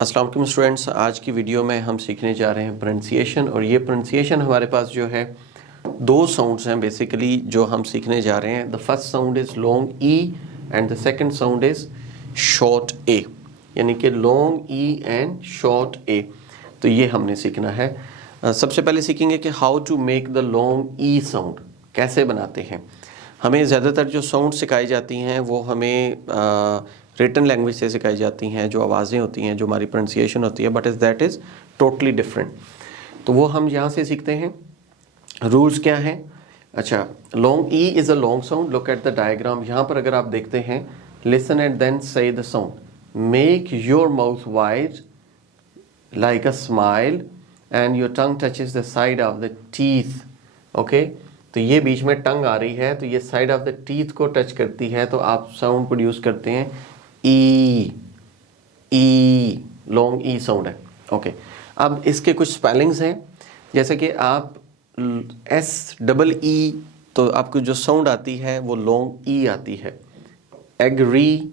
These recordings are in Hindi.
अस्सलाम वालेकुम स्टूडेंट्स, आज की वीडियो में हम सीखने जा रहे हैं प्रोनाउंसिएशन। और ये प्रोनाउंसिएशन हमारे पास जो है दो साउंड्स हैं बेसिकली जो हम सीखने जा रहे हैं। The first sound is long E and the second sound is short A, यानी कि long E and short A. तो ये हमने सीखना है। सबसे पहले सीखेंगे कि how to make the long E sound, कैसे बनाते हैं। हमें ज़्यादातर जो साउंड सिखाई जाती हैं वो हमें रिटन लैंग्वेज से सिखाई जाती हैं, जो आवाज़ें होती हैं, जो हमारी प्रोनाउंसिएशन होती है, but is that is totally different. तो वो हम यहाँ से सीखते हैं। रूल्स क्या हैं? अच्छा, long E is a long sound. Look at the diagram. यहाँ पर अगर आप देखते हैं, listen and then say the sound. Make your mouth wide like a smile and your tongue touches the side of the teeth. Okay, तो ये बीच में टंग आ रही है, तो ये साइड ऑफ द टीथ को टच करती है, तो आप साउंड प्रोड्यूस करते हैं ई। ई लॉन्ग ई साउंड है। ओके, अब इसके कुछ स्पेलिंग्स हैं, जैसे कि आप एस डबल ई, तो आपको जो साउंड आती है वो लॉन्ग ई आती है। एग्री,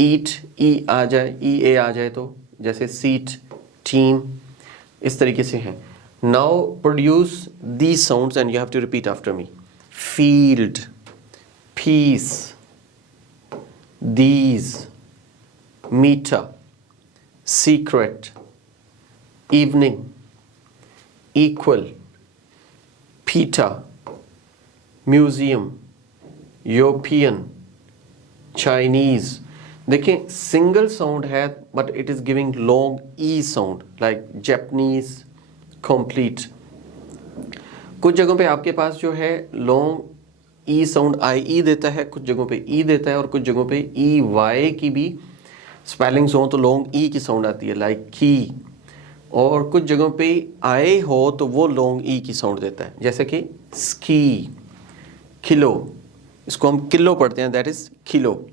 ईट ई आ जाए, ई ए आ जाए, तो जैसे सीट, टीम, इस तरीके से हैं। Now produce these sounds and you have to repeat after me. Field, peace, these, meter, secret, evening, equal, Peter, museum, European, Chinese. देखें, सिंगल साउंड है but it is giving long E sound, like Japanese, complete. कुछ जगहों पे आपके पास जो है लॉन्ग ई साउंड आई ई देता है, कुछ जगहों पे ई देता है, और कुछ जगहों पे ई वाई की भी स्पेलिंग्स हो तो लॉन्ग ई की साउंड आती है, लाइक की। और कुछ जगहों पे आए हो तो वो लॉन्ग ई की साउंड देता है, जैसे कि स्की, किलो, इसको हम किलो पढ़ते हैं, दैट इज किलो।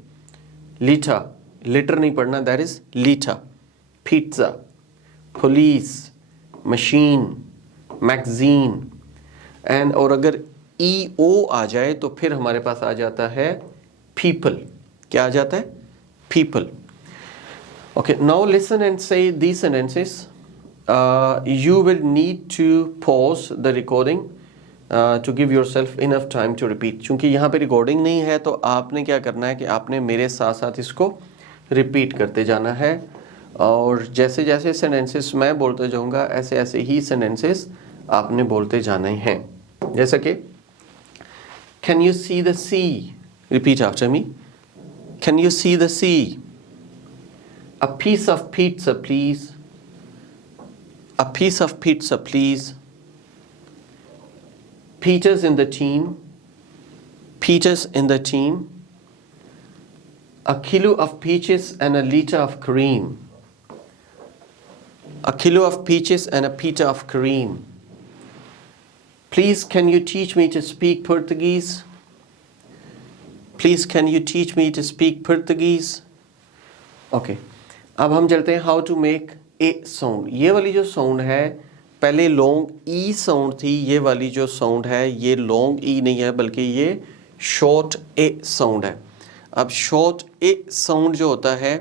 लीठा, लिटर नहीं पढ़ना, दैट इज लीठा। Pizza, police, machine, magazine. And और अगर ई ओ आ जाए तो फिर हमारे पास आ जाता है पीपल। क्या आ जाता है? People. Okay, now listen and say these sentences. You will need to pause the recording to give yourself enough time to repeat. चूँकि यहाँ पे रिकॉर्डिंग नहीं है तो आपने क्या करना है कि आपने मेरे साथ साथ इसको रिपीट करते जाना है, और जैसे जैसे सेंटेंसेस मैं बोलते जाऊँगा ऐसे ऐसे ही सेंटेंसेस आपने बोलते जाने हैं। जैसा कि can you see the sea, repeat after me. Can you see the sea? A piece of pizza please. A piece of pizza please. Peter's in the team. Peter's in the team. A kilo of peaches and a liter of cream. A kilo of peaches and a liter of cream. Please, can you teach me to speak Portuguese? Please, can you teach me to speak Portuguese? Okay. अब हम चलते हैं how to make a sound. ये वाली जो साउंड है, पहले लॉन्ग ई साउंड थी, ये वाली जो साउंड है ये लॉन्ग ई नहीं है बल्कि ये शॉर्ट ए साउंड है। अब शॉर्ट ए साउंड जो होता है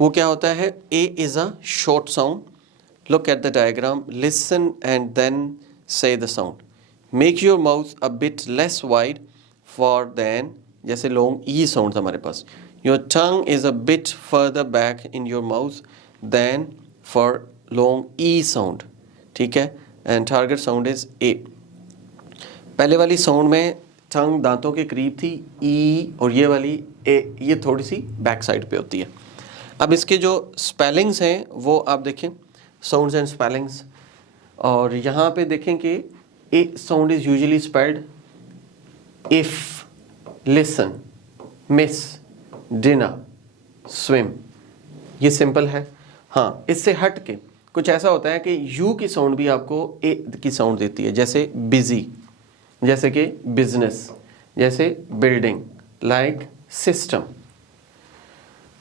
वो क्या होता है? A is a short sound. Look at the diagram, listen and then say the sound. Make your mouth a bit less wide for than, जैसे लॉन्ग ई साउंड हमारे पास। Your tongue is a bit further back in your mouth than for long E sound, ठीक है। And target sound is A. पहले वाली साउंड में टंग दांतों के करीब थी, ई, और ये वाली ए, ये थोड़ी सी बैक साइड पे होती है। अब इसके जो स्पेलिंग्स हैं वो आप देखें, साउंड्स एंड स्पेलिंग्स, और यहाँ पे देखें कि A sound is usually spelled if, listen, miss, dinner, swim. ये सिंपल है। हाँ, इससे हट के कुछ ऐसा होता है कि यू की साउंड भी आपको ए की साउंड देती है, जैसे बिजी, जैसे कि बिजनेस, जैसे बिल्डिंग, लाइक सिस्टम।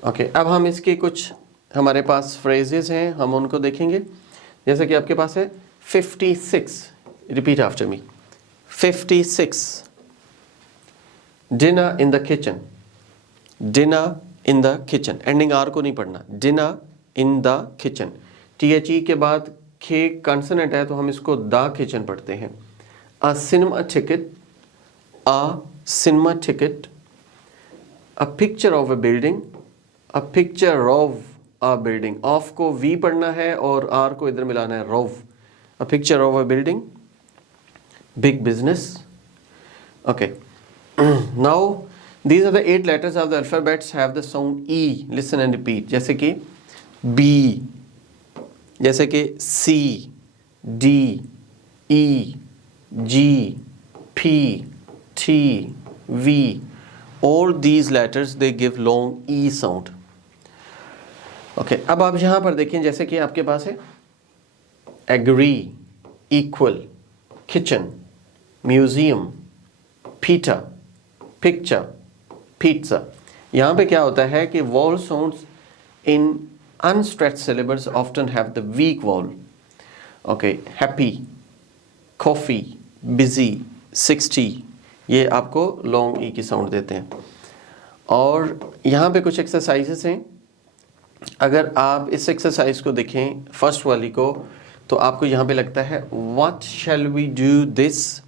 ओके, अब हम इसके कुछ हमारे पास फ्रेजेस हैं, हम उनको देखेंगे। जैसे कि आपके पास है 56, repeat after me. 56, dinner in the kitchen. Dinner in the kitchen, ending R को नहीं पढ़ना। Dinner in the kitchen. THE के बाद खे कंसोनेंट है तो हम इसको द किचन पढ़ते हैं। A cinema ticket, a cinema ticket. A picture of a building, a picture of a building. Of को वी पढ़ना है और आर को इधर मिलाना है, रॉव। A picture of a building. Big business. Okay. Now these are the 8 letters of the alphabets have the sound E. Listen and repeat. जैसे कि B, जैसे कि C, D, E, G, P, T, V. All these letters they give long E sound. Okay. अब आप यहाँ पर देखें, जैसे कि आपके पास है agree, equal, kitchen, museum, pita, picture, pizza. यहाँ पे क्या होता है कि vowel sounds in unstretched syllables often have the weak vowel. Okay, happy, coffee, busy, 60, ये आपको long E की sound देते हैं। और यहाँ पे कुछ exercises हैं। अगर आप इस exercise को देखें, फर्स्ट वाली को, तो आपको यहाँ पे लगता है what shall we do this।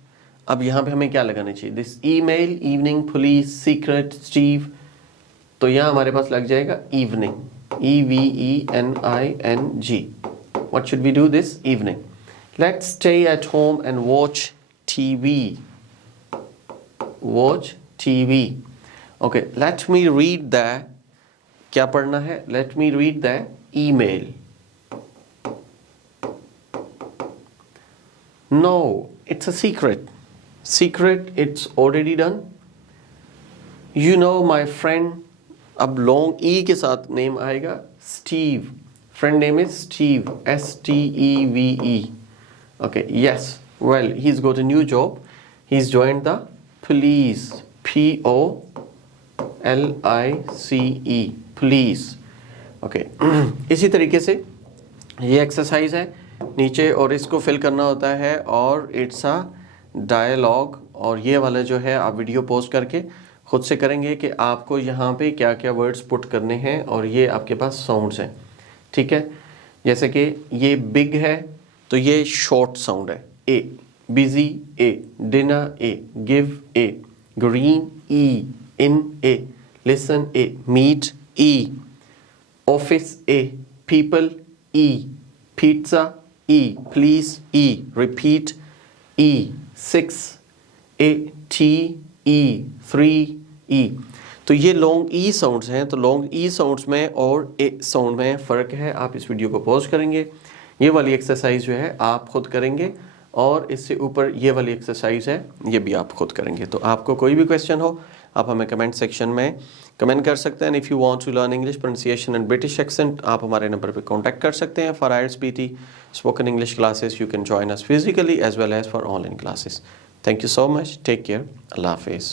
अब यहाँ पे हमें क्या लगाना चाहिए, this email, evening, police, secret, Steve. तो यहाँ हमारे पास लग जाएगा evening, EVENING। What should we do this evening. Let's stay at home and watch TV, watch TV. Okay, let me read the, क्या पढ़ना है, let me read the email. No, it's a secret. Secret, it's already done. You know my friend, अब long E के साथ नेम आएगा Steve. Friend name is Steve, STEVE. Okay, yes. Well, he's got a new job. He's joined the police, POLICE, police. Okay. इसी तरीके से ये एक्सरसाइज है नीचे, और इसको फिल करना होता है, और इट्स अ डायलॉग। और ये वाला जो है आप वीडियो पोस्ट करके खुद से करेंगे कि आपको यहाँ पे क्या क्या वर्ड्स पुट करने हैं, और ये आपके पास साउंड्स हैं, ठीक है। जैसे कि ये बिग है तो ये शॉर्ट साउंड है, A. Busy, A. Dinner, A. Give, A. Green, E. In, A. Listen, A. Meet, E. Office, A. People, E. Pizza, E. Please, E. Repeat, E. 6, A, T, E, 3, E। तो ये लॉन्ग ई साउंड्स हैं। तो लॉन्ग ई साउंड्स में और ए साउंड में फ़र्क है। आप इस वीडियो को पॉज करेंगे, ये वाली एक्सरसाइज जो है आप खुद करेंगे, और इससे ऊपर ये वाली एक्सरसाइज है, ये भी आप खुद करेंगे। तो आपको कोई भी क्वेश्चन हो, आप हमें कमेंट सेक्शन में कमेंट कर सकते हैं। If you want to learn English pronunciation and British accent, आप हमारे नंबर पे कांटेक्ट कर सकते हैं। For IELTS PT spoken English classes, you can join us physically as well as for online classes. Thank you so much. Take care. Allah Hafiz.